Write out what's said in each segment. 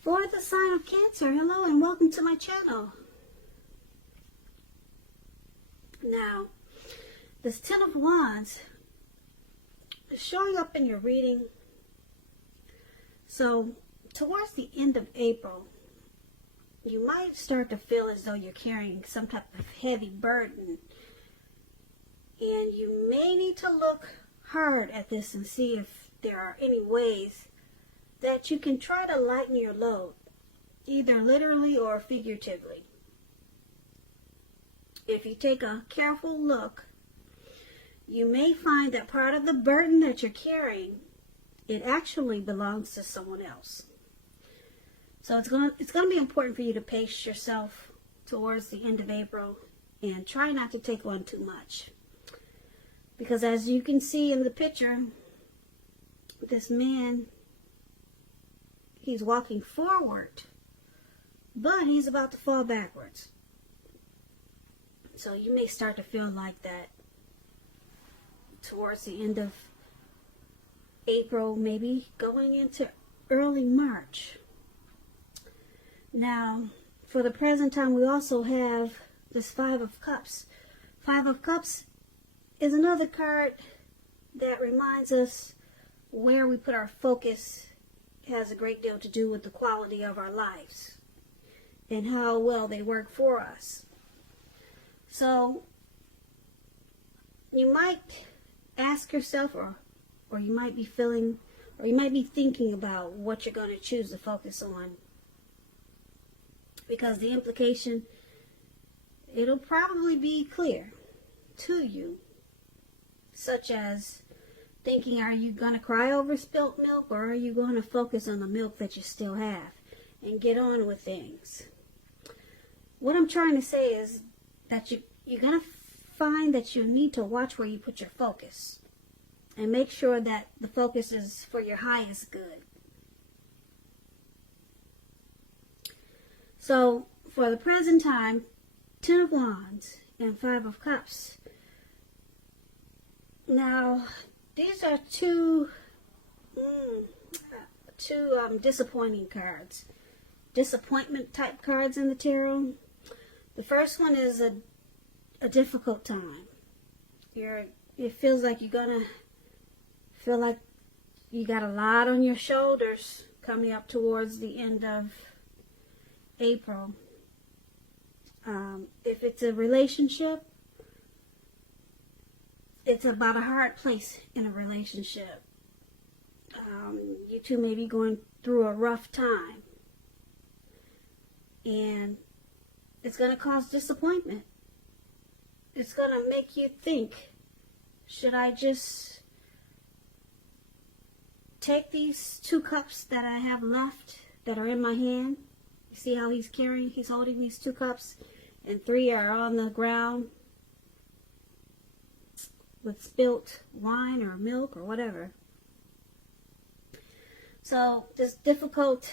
For the sign of Cancer, hello and welcome to my channel. Now, this Ten of Wands is showing up in your reading. So, towards the end of April, you might start to feel as though you're carrying some type of heavy burden. And you may need to look hard at this and see if there are any ways that you can try to lighten your load, either literally or figuratively. If you take a careful look, you may find that part of the burden that you're carrying, it actually belongs to someone else. So it's going to be important for you to pace yourself towards the end of April and try not to take on too much. Because as you can see in the picture, this man, he's walking forward, but he's about to fall backwards. So you may start to feel like that towards the end of April, maybe going into early March. Now, for the present time, we also have this Five of Cups. Five of Cups is another card that reminds us where we put our focus has a great deal to do with the quality of our lives and how well they work for us. So you might ask yourself, or you might be feeling, or you might be thinking about what you're going to choose to focus on, because the implication, it'll probably be clear to you, such as thinking, are you going to cry over spilt milk, or are you going to focus on the milk that you still have and get on with things? What I'm trying to say is that you're going to find that you need to watch where you put your focus and make sure that the focus is for your highest good. So for the present time, Ten of Wands and Five of Cups. Now, these are two disappointing cards. Disappointment type cards in the tarot. The first one is a difficult time. It feels like you're gonna feel like you got a lot on your shoulders coming up towards the end of April. If it's a relationship, it's about a hard place in a relationship. You two may be going through a rough time, and it's going to cause disappointment. It's going to make you think, should I just take these two cups that I have left that are in my hand? You see how he's holding these two cups, and three are on the ground with spilt wine or milk or whatever. So this difficult,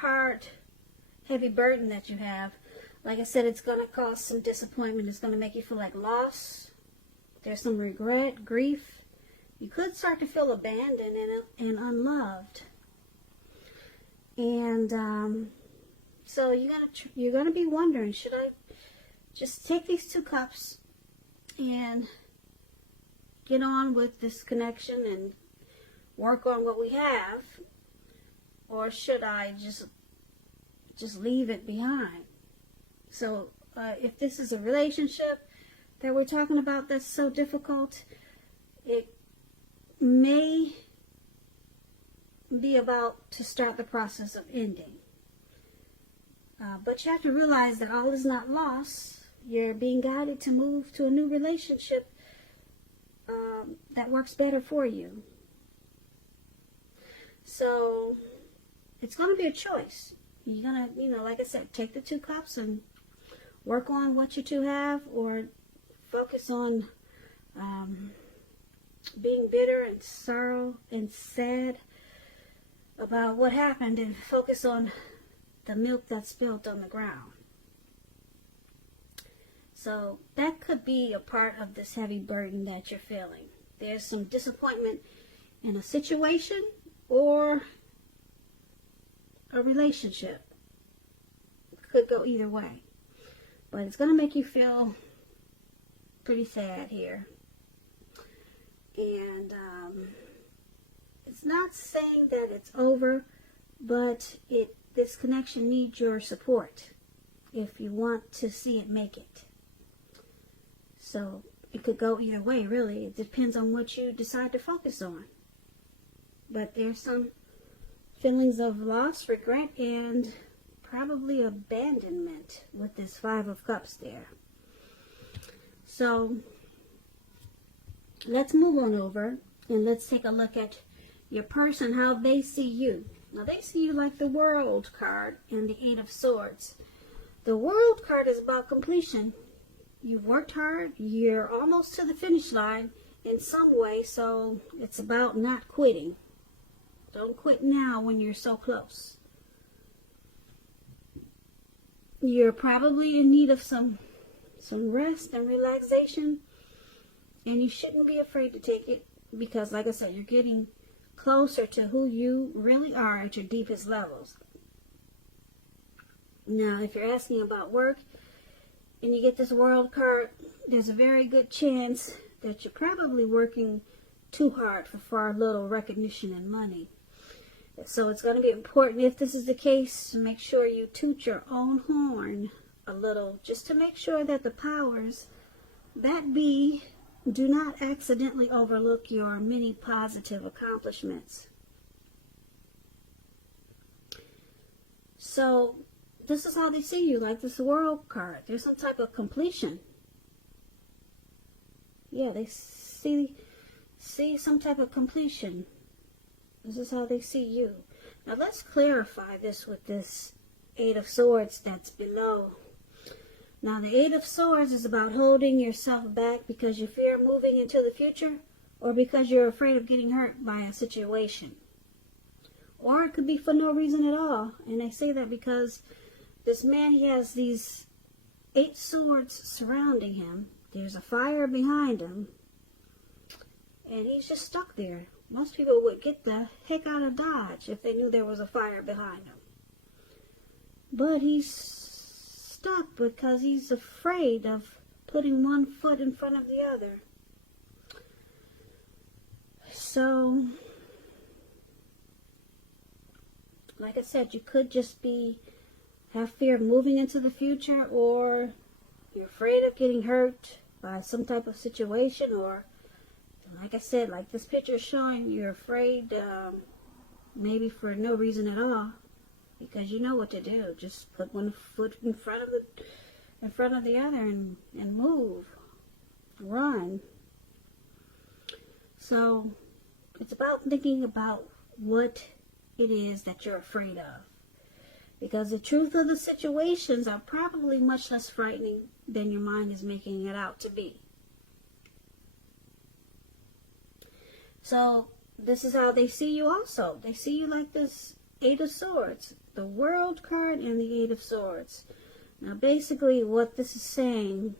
hard, heavy burden that you have, like I said, it's going to cause some disappointment. It's going to make you feel like loss. There's some regret, grief. You could start to feel abandoned and unloved. And so you're gonna be wondering, should I just take these two cups and get on with this connection and work on what we have, or should I just leave it behind? So if this is a relationship that we're talking about that's so difficult, it may be about to start the process of ending. But you have to realize that all is not lost. You're being guided to move to a new relationship that works better for you. So it's going to be a choice. You're going to, like I said, take the two cups and work on what you two have, or focus on being bitter and sorrow and sad about what happened, and focus on the milk that's spilled on the ground. So that could be a part of this heavy burden that you're feeling. There's some disappointment in a situation, or relationship. It could go either way. But it's going to make you feel pretty sad here. And it's not saying that it's over, but this connection needs your support if you want to see it make it. So it could go either way, really. It depends on what you decide to focus on. But there's some feelings of loss, regret, and probably abandonment with this Five of Cups there. So let's move on over and let's take a look at your person, how they see you. Now they see you like the World card and the Eight of Swords. The World card is about completion. You've worked hard. You're almost to the finish line in some way, so it's about not quitting. Don't quit now when you're so close. You're probably in need of some rest and relaxation, and you shouldn't be afraid to take it because, like I said, you're getting closer to who you really are at your deepest levels. Now, if you're asking about work and you get this World card, there's a very good chance that you're probably working too hard for far little recognition and money. So it's going to be important, if this is the case, to make sure you toot your own horn a little, just to make sure that the powers that be do not accidentally overlook your many positive accomplishments. So this is how they see you, like this World card. There's some type of completion. Yeah, they see some type of completion. This is how they see you. Now let's clarify this with this Eight of Swords that's below. Now the Eight of Swords is about holding yourself back because you fear moving into the future, or because you're afraid of getting hurt by a situation. Or it could be for no reason at all. And I say that because this man, he has these 8 swords surrounding him. There's a fire behind him. And he's just stuck there. Most people would get the heck out of Dodge if they knew there was a fire behind him. But he's stuck because he's afraid of putting one foot in front of the other. So, like I said, you could just have fear of moving into the future, or you're afraid of getting hurt by some type of situation, or like I said, like this picture is showing, you're afraid maybe for no reason at all, because you know what to do. Just put one foot in front of the other and move, run. So it's about thinking about what it is that you're afraid of, because the truth of the situations are probably much less frightening than your mind is making it out to be. So this is how they see you also. They see you like this Eight of Swords, the World card and the Eight of Swords. Now basically what this is saying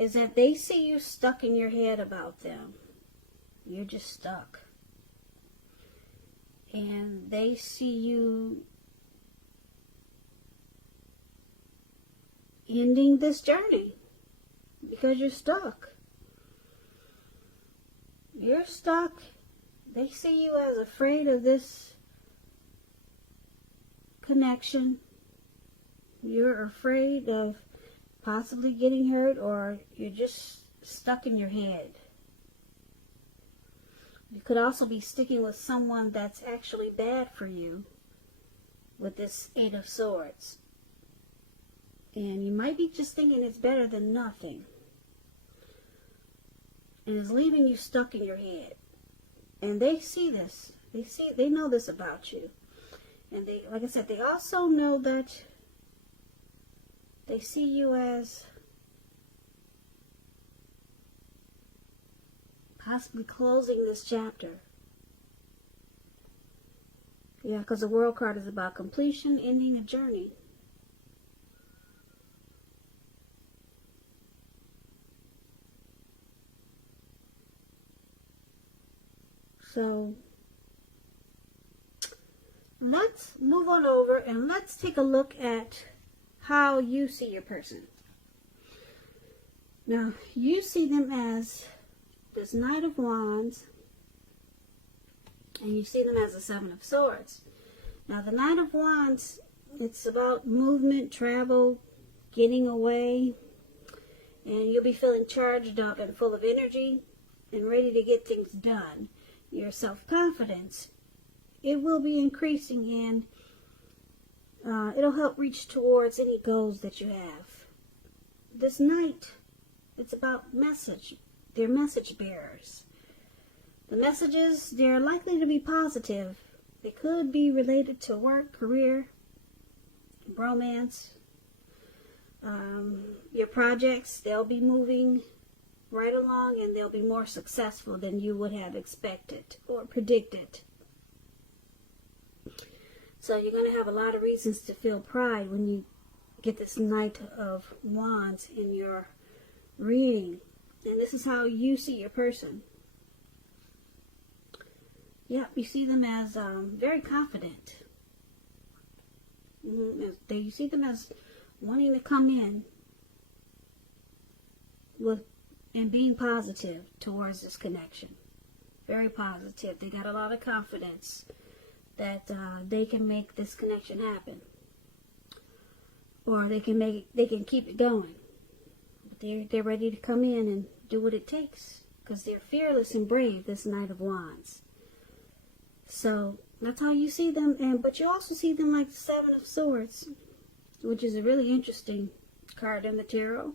is that they see you stuck in your head about them. You're just stuck. And they see you ending this journey because you're stuck. You're stuck. They see you as afraid of this connection. You're afraid of possibly getting hurt, or you're just stuck in your head. You could also be sticking with someone that's actually bad for you with this Eight of Swords. And you might be just thinking it's better than nothing. And it's leaving you stuck in your head. And they see this. They know this about you. And they, like I said, they also know that they see you as possibly closing this chapter. Yeah, because the World card is about completion, ending a journey. So let's move on over and let's take a look at how you see your person. Now, you see them as this Knight of Wands, and you see them as the Seven of Swords. Now, the Knight of Wands, it's about movement, travel, getting away, and you'll be feeling charged up and full of energy and ready to get things done. Your self-confidence, it will be increasing, and it'll help reach towards any goals that you have. This Knight, it's about message. They're message bearers. The messages, they're likely to be positive. They could be related to work, career, romance, your projects. They'll be moving right along, and they'll be more successful than you would have expected or predicted. So you're going to have a lot of reasons to feel pride when you get this Knight of Wands in your reading. And this is how you see your person. Yeah, you see them as very confident. You see them as wanting to come in and being positive towards this connection. Very positive. They got a lot of confidence that they can make this connection happen, or they can keep it going. They're ready to come in and do what it takes, because they're fearless and brave, this Knight of Wands. So that's how you see them. But you also see them like the Seven of Swords, which is a really interesting card in the tarot.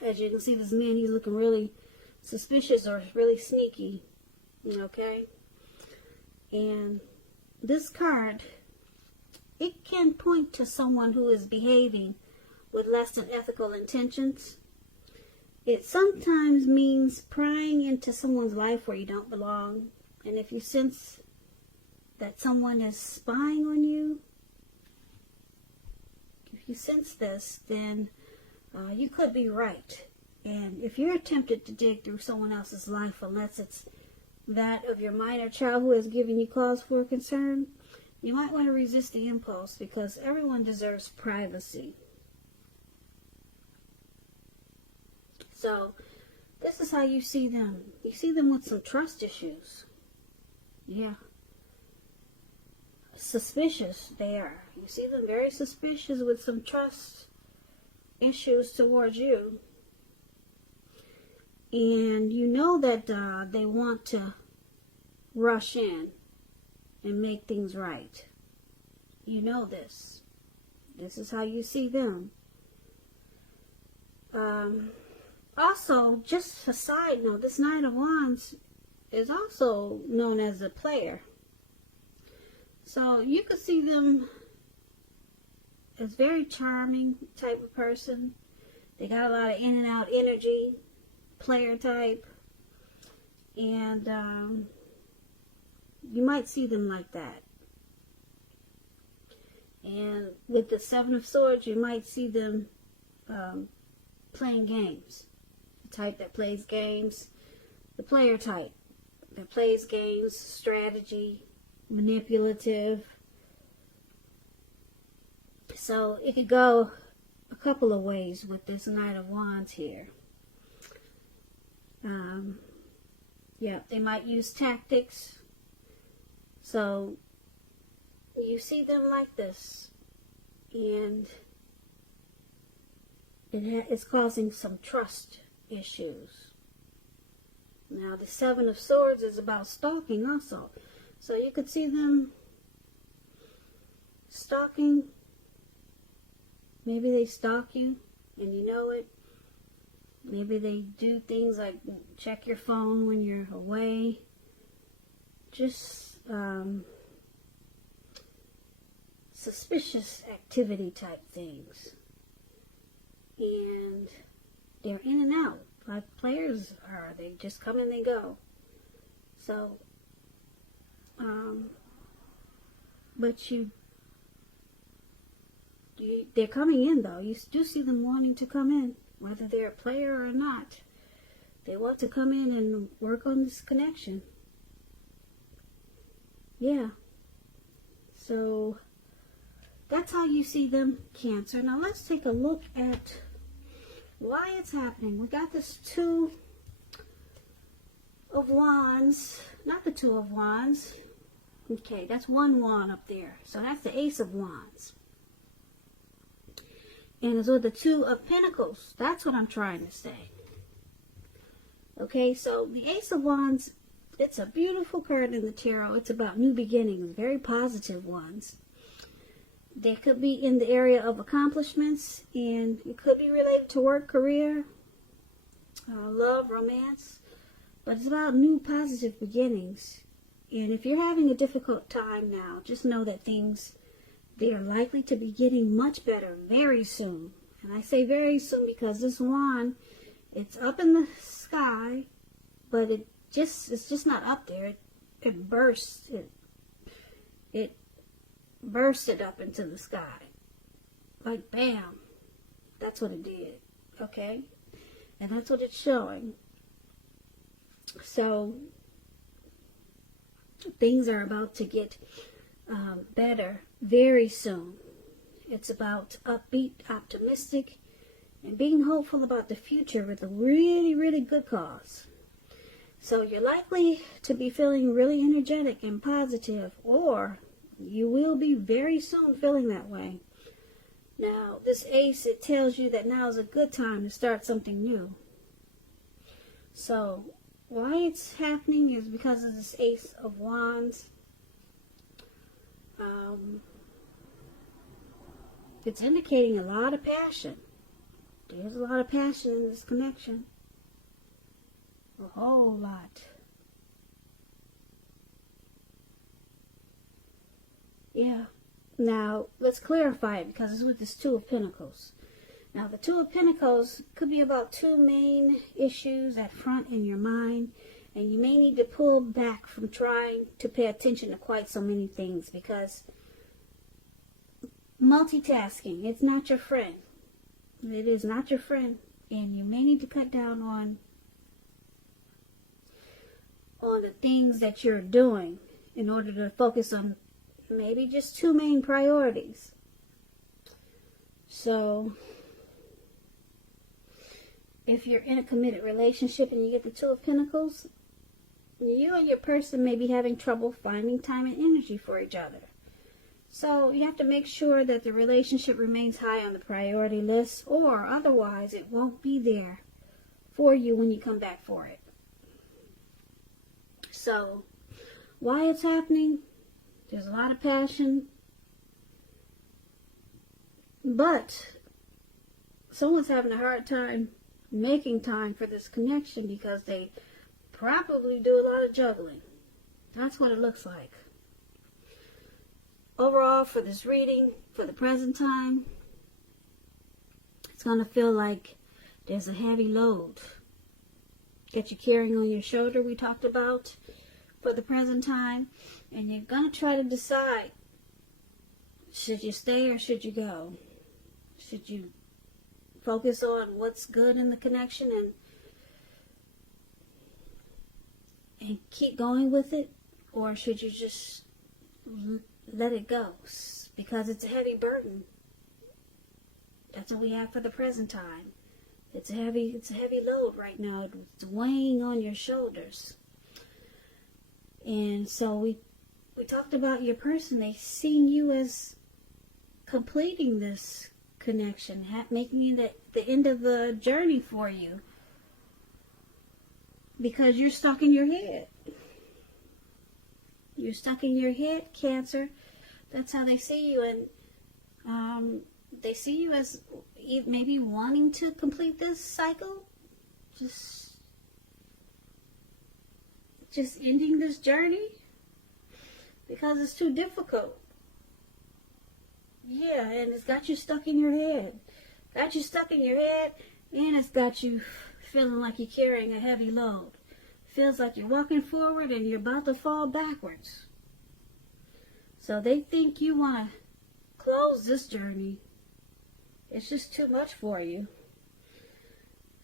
As you can see, this man, he's looking really suspicious or really sneaky. Okay? And this card, it can point to someone who is behaving with less than ethical intentions. It sometimes means prying into someone's life where you don't belong. And if you sense that someone is spying on you, if you sense this, then you could be right. And if you're tempted to dig through someone else's life, unless it's that of your minor child who has given you cause for concern, you might want to resist the impulse, because everyone deserves privacy. So this is how you see them. You see them with some trust issues. Yeah. Suspicious they are. You see them very suspicious with some trust issues towards you. And you know that they want to rush in and make things right. You know this. This is how you see them. Also, just a side note, this Knight of Wands is also known as a player. So you could see them as very charming type of person. They got a lot of in and out energy, player type. And you might see them like that. And with the Seven of Swords, you might see them playing games. The type that plays games, the player type that plays games, strategy, manipulative. So it could go a couple of ways with this Knight of Wands here. Yeah, they might use tactics. So you see them like this, and it's causing some trust issues. Now the Seven of Swords is about stalking also. So you could see them stalking. Maybe they stalk you and you know it. Maybe they do things like check your phone when you're away. Just suspicious activity type things. And they're in and out, like players are. They just come and they go. So, but they're coming in though. You do see them wanting to come in, whether they're a player or not. They want to come in and work on this connection. Yeah. So that's how you see them, Cancer. Now let's take a look at why it's happening. We got this Two of Wands, not the Two of Wands. Okay, that's one wand up there. So that's the Ace of Wands. And it's with the Two of Pentacles. That's what I'm trying to say. Okay, so the Ace of Wands, it's a beautiful card in the tarot. It's about new beginnings, very positive ones. They could be in the area of accomplishments, and it could be related to work, career, love, romance. But it's about new positive beginnings. And if you're having a difficult time now, just know that they are likely to be getting much better very soon. And I say very soon because this wand, it's up in the sky, but it's just not up there. It bursts. It bursted up into the sky. Like bam. That's what it did. Okay? And that's what it's showing. So things are about to get better very soon. It's about upbeat, optimistic, and being hopeful about the future with a really, really good cause. So you're likely to be feeling really energetic and positive, or you will be very soon feeling that way. Now, this Ace, it tells you that now is a good time to start something new. So why it's happening is because of this Ace of Wands. It's indicating a lot of passion. There's a lot of passion in this connection. A whole lot. Yeah. Now, let's clarify it because it's with this Two of Pentacles. Now, the Two of Pentacles could be about two main issues at front in your mind. And you may need to pull back from trying to pay attention to quite so many things because multitasking, it's not your friend. It is not your friend. And you may need to cut down on the things that you're doing in order to focus on maybe just two main priorities. So if you're in a committed relationship and you get the Two of Pentacles, you and your person may be having trouble finding time and energy for each other. So you have to make sure that the relationship remains high on the priority list, or otherwise it won't be there for you when you come back for it. So why it's happening? There's a lot of passion, but someone's having a hard time making time for this connection because they probably do a lot of juggling. That's what it looks like. Overall, for this reading, for the present time, it's going to feel like there's a heavy load that you're carrying on your shoulder, we talked about, for the present time. And you're going to try to decide, should you stay or should you go? Should you focus on what's good in the connection and keep going with it? Or should you just let it go? Because it's a heavy burden. That's what we have for the present time. It's a heavy load right now. It's weighing on your shoulders. And so we talked about your person. They seeing you as completing this connection, making it the end of the journey for you. Because you're stuck in your head. You're stuck in your head, Cancer. That's how they see you. And they see you as maybe wanting to complete this cycle. Just ending this journey. Because it's too difficult. Yeah, and it's got you stuck in your head. Got you stuck in your head, and it's got you feeling like you're carrying a heavy load. Feels like you're walking forward and you're about to fall backwards. So they think you want to close this journey. It's just too much for you.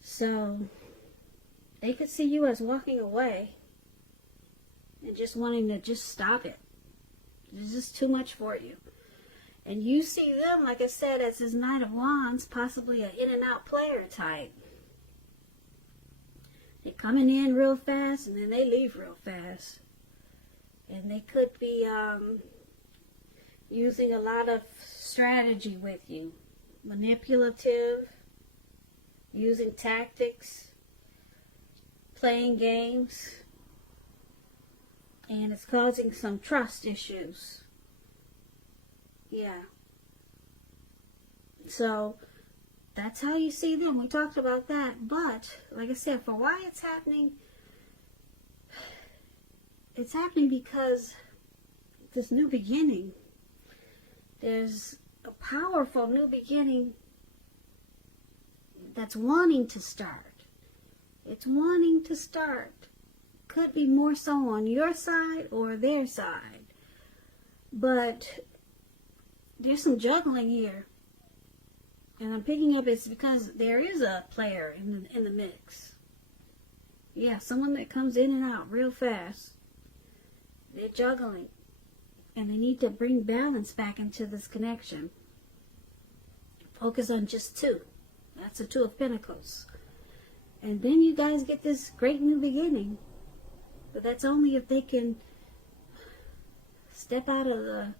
So they could see you as walking away and just wanting to just stop it. It's just too much for you. And you see them, like I said, as this Knight of Wands, possibly an in and out player type. They're coming in real fast and then they leave real fast. And they could be using a lot of strategy with you. Manipulative, using tactics, playing games. And it's causing some trust issues. Yeah. So, that's how you see them. We talked about that. But, like I said, for why it's happening because this new beginning. There's a powerful new beginning that's wanting to start. It's wanting to start. Could be more so on your side or their side. But there's some juggling here. And I'm picking up it's because there is a player in the mix. Yeah, someone that comes in and out real fast. They're juggling. And they need to bring balance back into this connection. Focus on just two. That's the Two of Pentacles. And then you guys get this great new beginning. But that's only if they can step out of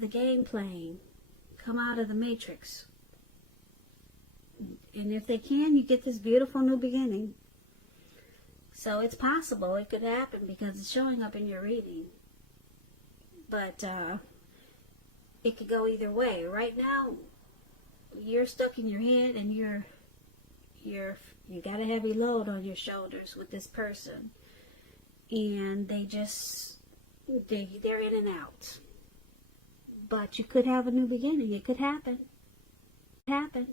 the game playing. Come out of the matrix. And if they can, you get this beautiful new beginning. So it's possible it could happen because it's showing up in your reading. But it could go either way. Right now, you're stuck in your head and you got a heavy load on your shoulders with this person. And they're in and out. But you could have a new beginning. It could happen. Happen.